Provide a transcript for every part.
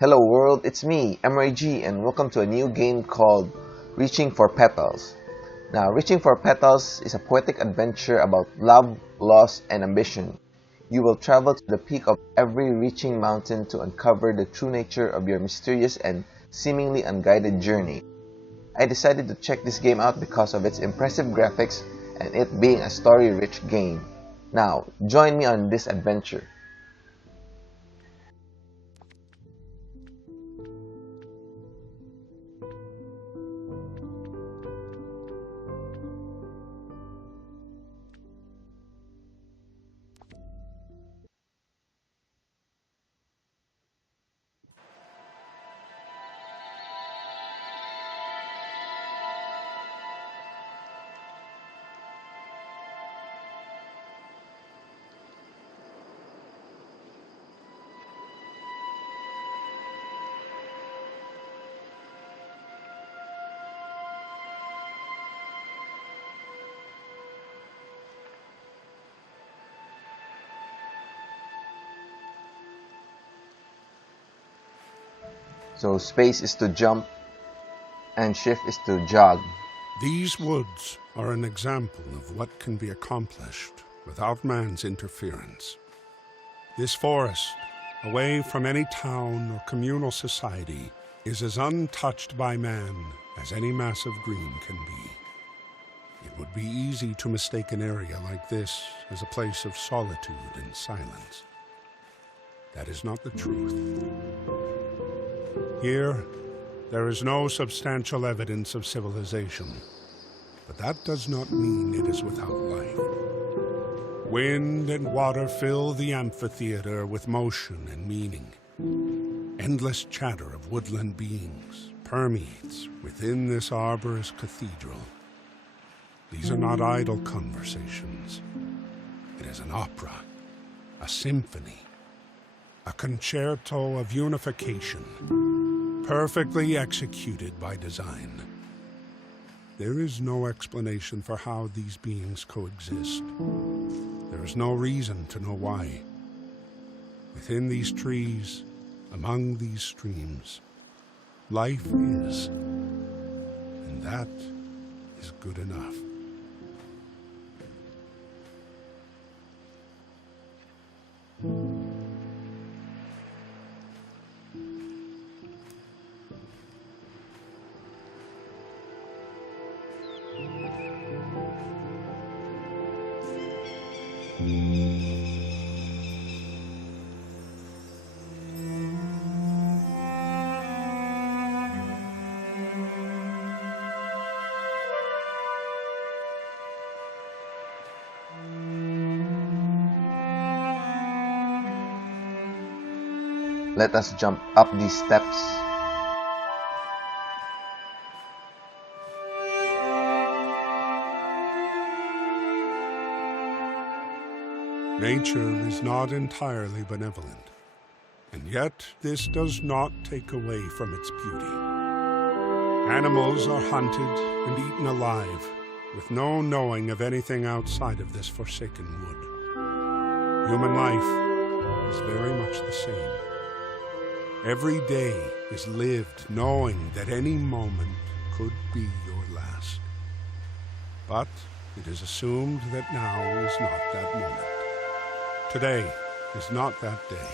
Hello world, it's me, MRG, and welcome to a new game called Reaching for Petals. Now, Reaching for Petals is a poetic adventure about love, loss, and ambition. You will travel to the peak of every reaching mountain to uncover the true nature of your mysterious and seemingly unguided journey. I decided to check this game out because of its impressive graphics and it being a story-rich game. Now, join me on this adventure. So space is to jump and shift is to jog. These woods are an example of what can be accomplished without man's interference. This forest, away from any town or communal society, is as untouched by man as any mass of green can be. It would be easy to mistake an area like this as a place of solitude and silence. That is not the truth. Here, there is no substantial evidence of civilization, but that does not mean it is without life. Wind and water fill the amphitheater with motion and meaning. Endless chatter of woodland beings permeates within this arborous cathedral. These are not idle conversations. It is an opera, a symphony, a concerto of unification, perfectly executed by design. There is no explanation for how these beings coexist. There is no reason to know why. Within these trees, among these streams, life is, and that is good enough. Let us jump up these steps. Nature is not entirely benevolent, and yet this does not take away from its beauty. Animals are hunted and eaten alive, with no knowing of anything outside of this forsaken wood. Human life is very much the same. Every day is lived knowing that any moment could be your last. But it is assumed that now is not that moment. Today is not that day.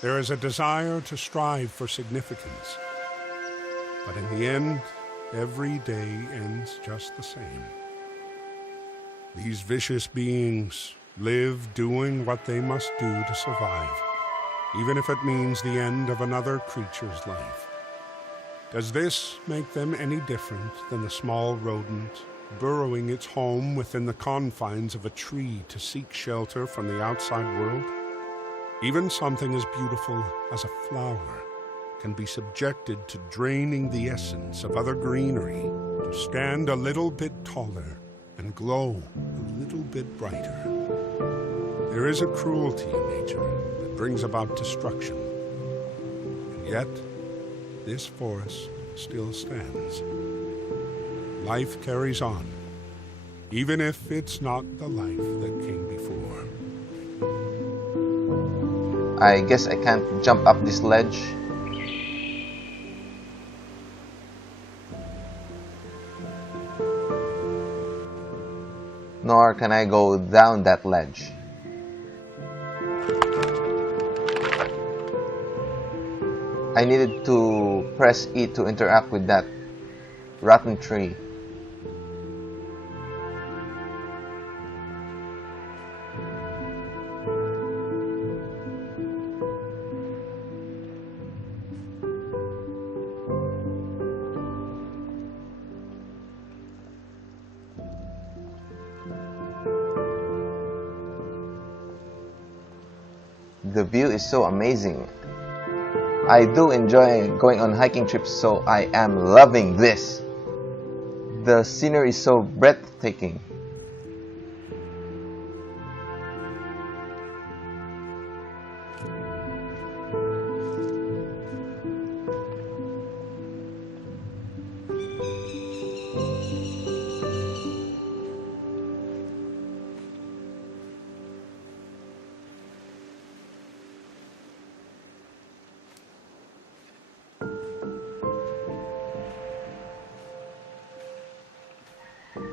There is a desire to strive for significance, but in the end, every day ends just the same. These vicious beings live doing what they must do to survive, even if it means the end of another creature's life. Does this make them any different than the small rodent burrowing its home within the confines of a tree to seek shelter from the outside world? Even something as beautiful as a flower can be subjected to draining the essence of other greenery to stand a little bit taller and glow a little bit brighter. There is a cruelty in nature that brings about destruction, and yet this forest still stands. Life carries on, even if it's not the life that came before. I guess I can't jump up this ledge. Nor can I go down that ledge. I needed to press E to interact with that rotten tree. The view is so amazing. I do enjoy going on hiking trips, so I am loving this. The scenery is so breathtaking.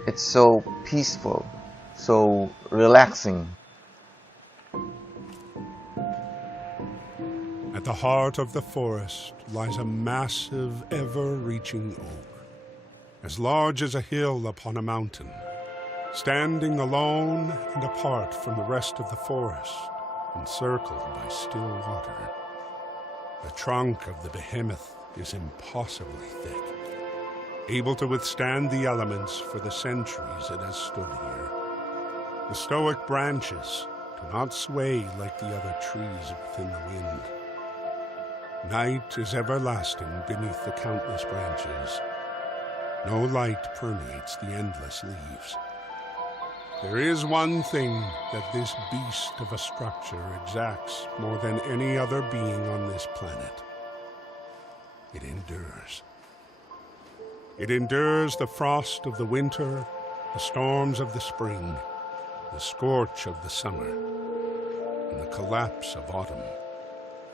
It's so peaceful, so relaxing. At the heart of the forest lies a massive, ever-reaching oak, as large as a hill upon a mountain, standing alone and apart from the rest of the forest, encircled by still water. The trunk of the behemoth is impossibly thick, able to withstand the elements for the centuries it has stood here. The stoic branches do not sway like the other trees within the wind. Night is everlasting beneath the countless branches. No light permeates the endless leaves. There is one thing that this beast of a structure exacts more than any other being on this planet. It endures. It endures the frost of the winter, the storms of the spring, the scorch of the summer, and the collapse of autumn.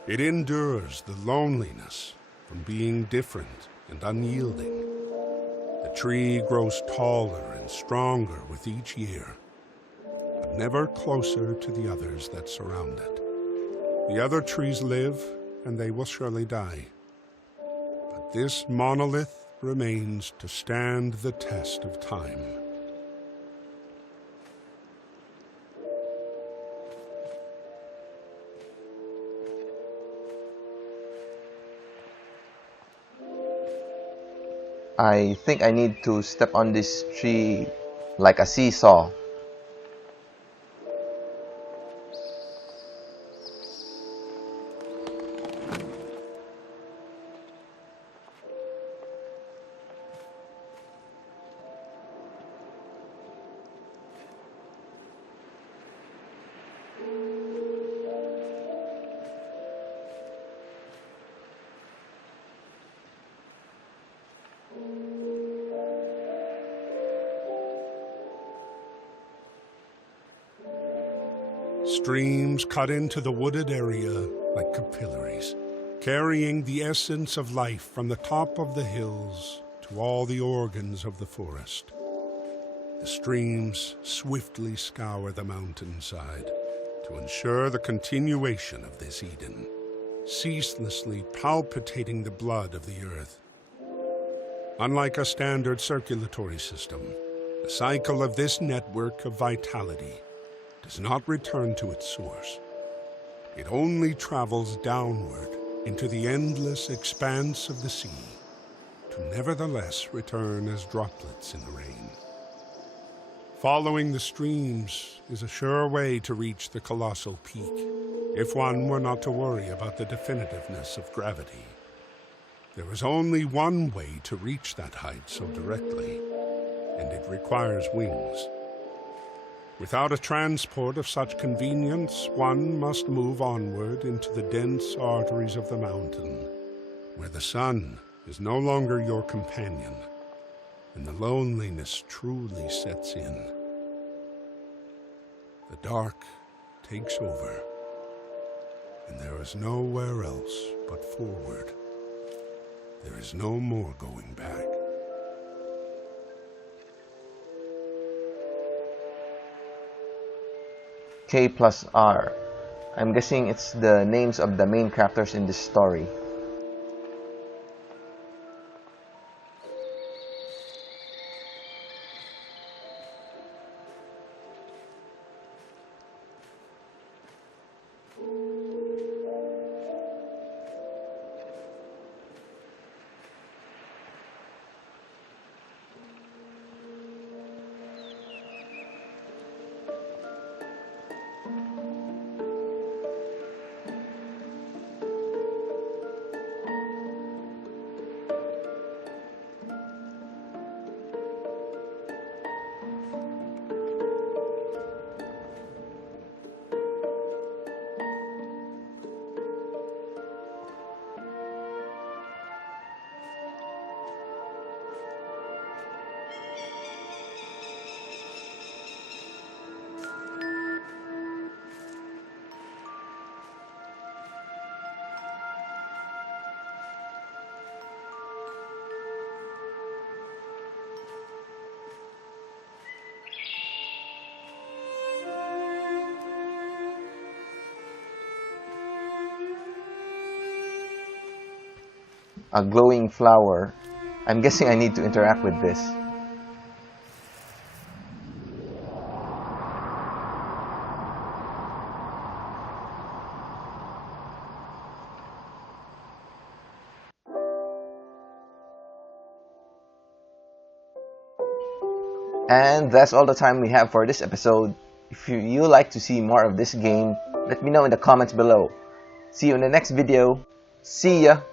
It endures the loneliness from being different and unyielding. The tree grows taller and stronger with each year, but never closer to the others that surround it. The other trees live, and they will surely die. But this monolith remains to stand the test of time. I think I need to step on this tree like a seesaw. Streams cut into the wooded area like capillaries, carrying the essence of life from the top of the hills to all the organs of the forest. The streams swiftly scour the mountainside to ensure the continuation of this Eden, ceaselessly palpitating the blood of the earth. Unlike a standard circulatory system, the cycle of this network of vitality does not return to its source. It only travels downward into the endless expanse of the sea, to nevertheless return as droplets in the rain. Following the streams is a sure way to reach the colossal peak, if one were not to worry about the definitiveness of gravity. There is only one way to reach that height so directly, and it requires wings. Without a transport of such convenience, one must move onward into the dense arteries of the mountain, where the sun is no longer your companion, and the loneliness truly sets in. The dark takes over. and there is nowhere else but forward. There is no more going back. K plus R. I'm guessing it's the names of the main characters in this story. A glowing flower. I'm guessing I need to interact with this. And that's all the time we have for this episode. If you like to see more of this game, let me know in the comments below. See you in the next video. See ya!